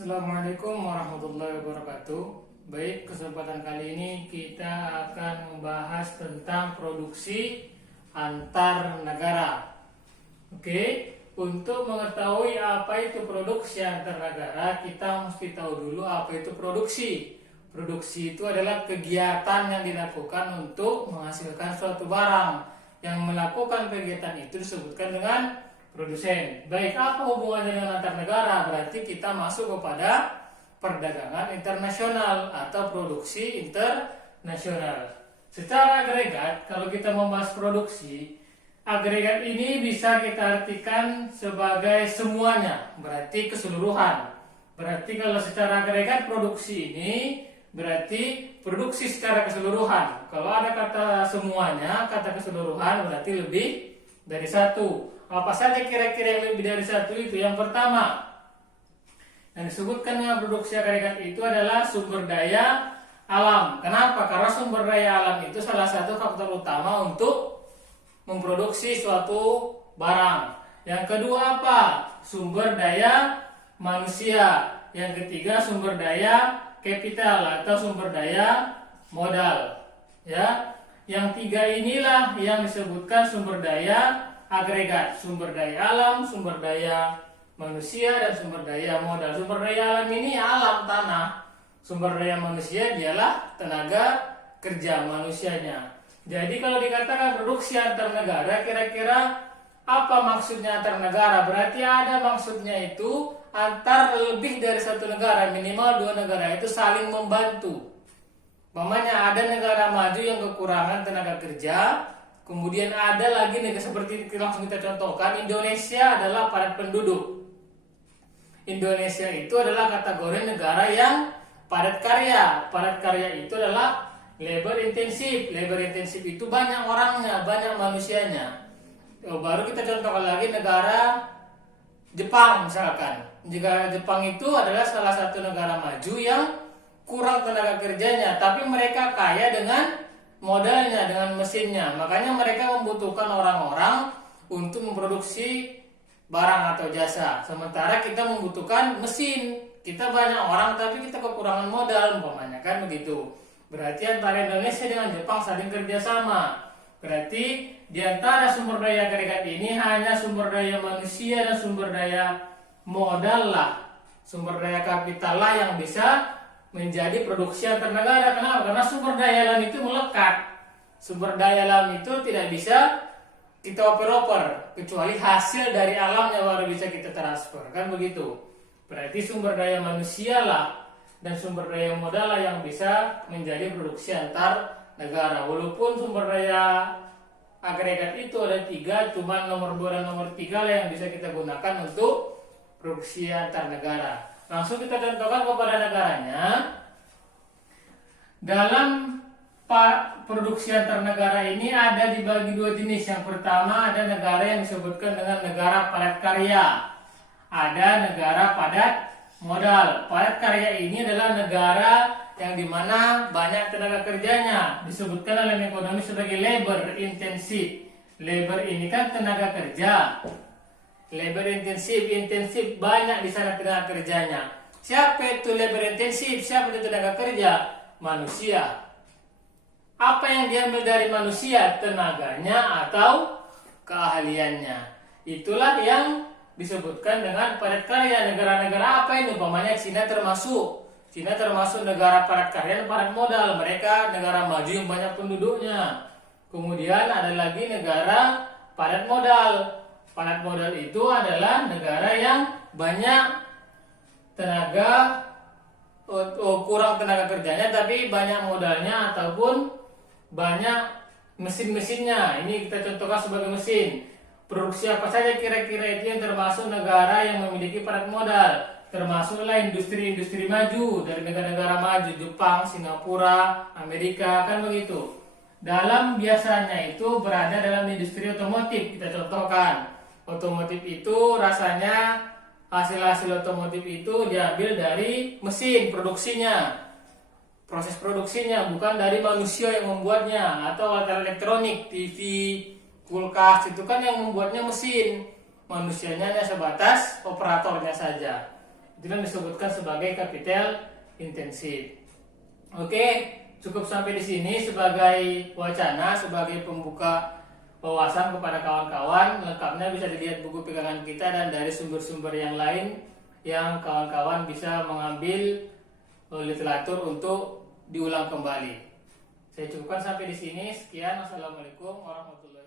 Assalamualaikum warahmatullahi wabarakatuh. Baik, kesempatan kali ini kita akan membahas tentang produksi antar negara. Oke, untuk mengetahui apa itu produksi antar negara, kita mesti tahu dulu apa itu produksi. Produksi itu adalah kegiatan yang dilakukan untuk menghasilkan suatu barang. Yang melakukan kegiatan itu disebutkan dengan produsen. Baik, apa hubungannya dengan antar negara? Berarti kita masuk kepada perdagangan internasional atau produksi internasional. Secara agregat, kalau kita membahas produksi, agregat ini bisa kita artikan sebagai semuanya, berarti keseluruhan. Berarti kalau secara agregat produksi ini berarti produksi secara keseluruhan. Kalau ada kata semuanya, kata keseluruhan berarti lebih dari satu. Apa saja kira-kira yang lebih dari satu itu? Yang pertama, yang disebutkan dengan produksi agregat itu adalah sumber daya alam. Kenapa? Karena sumber daya alam itu salah satu faktor utama untuk memproduksi suatu barang. Yang kedua apa? Sumber daya manusia. Yang ketiga sumber daya kapital atau sumber daya modal. Ya, yang tiga inilah yang disebutkan sumber daya agregat, sumber daya alam, sumber daya manusia, dan sumber daya modal. Sumber daya alam ini alam tanah, sumber daya manusia dialah tenaga kerja manusianya. Jadi kalau dikatakan produksi antar negara, kira-kira apa maksudnya antar negara? Berarti ada maksudnya itu antar lebih dari satu negara, minimal dua negara itu saling membantu. Umpamanya ada negara maju yang kekurangan tenaga kerja, kemudian ada lagi negara seperti langsung kita contohkan, Indonesia adalah padat penduduk. Indonesia itu adalah kategori negara yang padat karya. Padat karya itu adalah labor intensif. Labor intensif itu banyak orangnya, banyak manusianya. Baru kita contohkan lagi negara Jepang misalkan. Negara Jepang itu adalah salah satu negara maju yang kurang tenaga kerjanya, tapi mereka kaya dengan modalnya, dengan mesinnya. Makanya mereka membutuhkan orang-orang untuk memproduksi barang atau jasa. Sementara kita membutuhkan mesin. Kita banyak orang tapi kita kekurangan modal, umpamanya kan begitu. Berarti antara Indonesia dengan Jepang saling kerjasama. Berarti di antara sumber daya agregat ini hanya sumber daya manusia dan sumber daya modal lah, sumber daya kapital lah yang bisa menjadi produksi antar negara. Kenapa? Karena sumber daya alam itu melekat. Sumber daya alam itu tidak bisa kita oper-oper, kecuali hasil dari alamnya baru bisa kita transfer, kan begitu. Berarti sumber daya manusia lah dan sumber daya modal lah yang bisa menjadi produksi antar negara. Walaupun sumber daya agregat itu ada tiga, cuma nomor 2 dan nomor 3 lah yang bisa kita gunakan untuk produksi antar negara. Langsung kita contohkan kepada negaranya. Dalam produksi antar negara ini ada dibagi dua jenis. Yang pertama ada negara yang disebutkan dengan negara padat karya. Ada negara padat modal. Padat karya ini adalah negara yang dimana banyak tenaga kerjanya. Disebutkan dalam ekonomi sebagai labor intensif. Labor ini kan tenaga kerja. Labor intensif banyak di sana tenaga kerjanya. Siapa itu labor intensif? Siapa itu tenaga kerja? Manusia. Apa yang diambil dari manusia? Tenaganya atau keahliannya. Itulah yang disebutkan dengan padat karya. Negara-negara apa ini? Umpamanya Cina termasuk. Cina termasuk negara padat karya dan padat modal. Mereka negara maju yang banyak penduduknya. Kemudian ada lagi negara padat modal. Padat modal itu adalah negara yang banyak tenaga, kurang tenaga kerjanya tapi banyak modalnya ataupun banyak mesin-mesinnya. Ini kita contohkan sebagai mesin. Produksi apa saja kira-kira itu yang termasuk negara yang memiliki padat modal. Termasuklah industri-industri maju dari negara-negara maju, Jepang, Singapura, Amerika, kan begitu. Dalam biasanya itu berada dalam industri otomotif. Kita contohkan. Otomotif itu rasanya hasil-hasil otomotif itu diambil dari mesin produksinya, proses produksinya, bukan dari manusia yang membuatnya. Atau alat elektronik, TV, kulkas itu kan yang membuatnya mesin, manusianya hanya sebatas operatornya saja. Itu yang disebutkan sebagai capital intensif. Oke, cukup sampai di sini sebagai wacana, sebagai pembuka wawasan kepada kawan-kawan. Lengkapnya bisa dilihat buku pegangan kita dan dari sumber-sumber yang lain yang kawan-kawan bisa mengambil literatur untuk diulang kembali. Saya cukupkan sampai di sini. Sekian. Wassalamualaikum warahmatullahi wabarakatuh.